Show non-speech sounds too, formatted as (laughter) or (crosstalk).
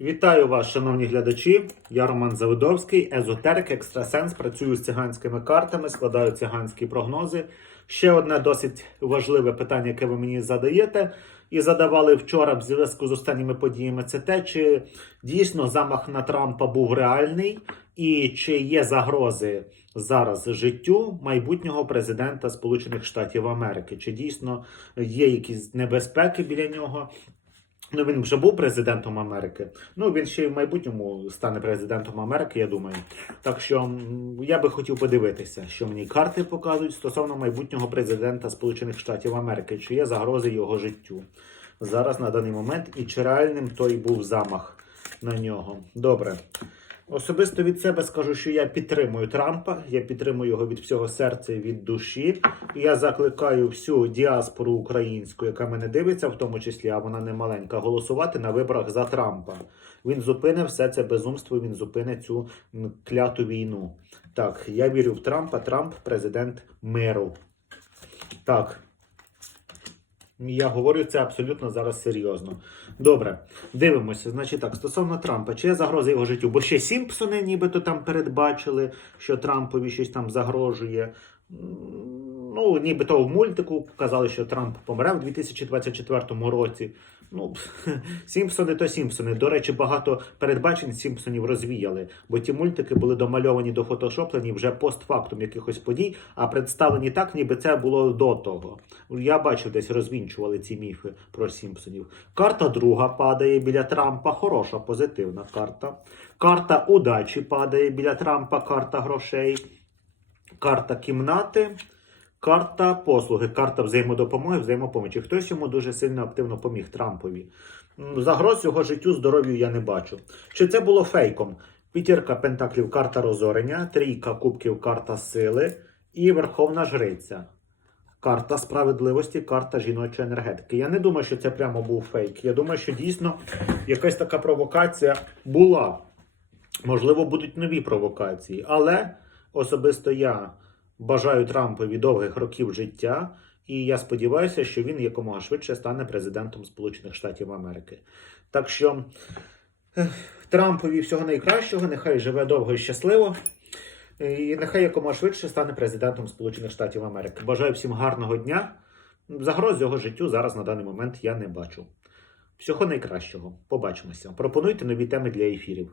Вітаю вас, шановні глядачі. Я Роман Завидовський, езотерик, екстрасенс. Працюю з циганськими картами, складаю циганські прогнози. Ще одне досить важливе питання, яке ви мені задаєте, і задавали вчора в зв'язку з останніми подіями. Це те, чи дійсно замах на Трампа був реальний, і чи є загрози зараз життю майбутнього президента Сполучених Штатів Америки? Чи дійсно є якісь небезпеки біля нього? Ну, він вже був президентом Америки. Ну, він ще й в майбутньому стане президентом Америки, я думаю. Так що я би хотів подивитися, що мені карти показують стосовно майбутнього президента Сполучених Штатів Америки, чи є загрози його життю зараз на даний момент, і чи реальним той був замах на нього. Добре. Особисто від себе скажу, що я підтримую Трампа, я підтримую його від всього серця і від душі. І я закликаю всю діаспору українську, яка мене дивиться, в тому числі, а вона не маленька, голосувати на виборах за Трампа. Він зупинить все це безумство, він зупинить цю кляту війну. Так, я вірю в Трампа. Трамп президент миру. Так. Я говорю це абсолютно зараз серйозно. Добре, дивимося. Значить так, стосовно Трампа, чи є загроза його життю? Бо ще Сімпсони нібито там передбачили, що Трампові щось там загрожує. Ну, нібито в мультику казали, що Трамп помре в 2024 році. Ну, (laughs) Сімпсони то Сімпсони. До речі, багато передбачень Сімпсонів розвіяли, бо ті мультики були домальовані, дофотошоплені вже постфактум якихось подій, а представлені так, ніби це було до того. Я бачив, десь розвінчували ці міфи про Сімпсонів. Карта друга падає біля Трампа, хороша, позитивна карта. Карта удачі падає біля Трампа, карта грошей. Карта кімнати. Карта послуги, карта взаємодопомоги, взаємопомочі. Хтось йому дуже сильно активно поміг Трампові. Загроз його життю, здоров'ю я не бачу. Чи це було фейком? П'ятірка пентаклів, карта розорення, трійка кубків, карта сили і верховна жриця. Карта справедливості, карта жіночої енергетики. Я не думаю, що це прямо був фейк. Я думаю, що дійсно якась така провокація була. Можливо, будуть нові провокації, але особисто я бажаю Трампові довгих років життя, і я сподіваюся, що він якомога швидше стане президентом Сполучених Штатів Америки. Так що Трампові всього найкращого, нехай живе довго і щасливо. І нехай якомога швидше стане президентом Сполучених Штатів Америки. Бажаю всім гарного дня. Загроз його життю зараз на даний момент я не бачу. Всього найкращого. Побачимося. Пропонуйте нові теми для ефірів.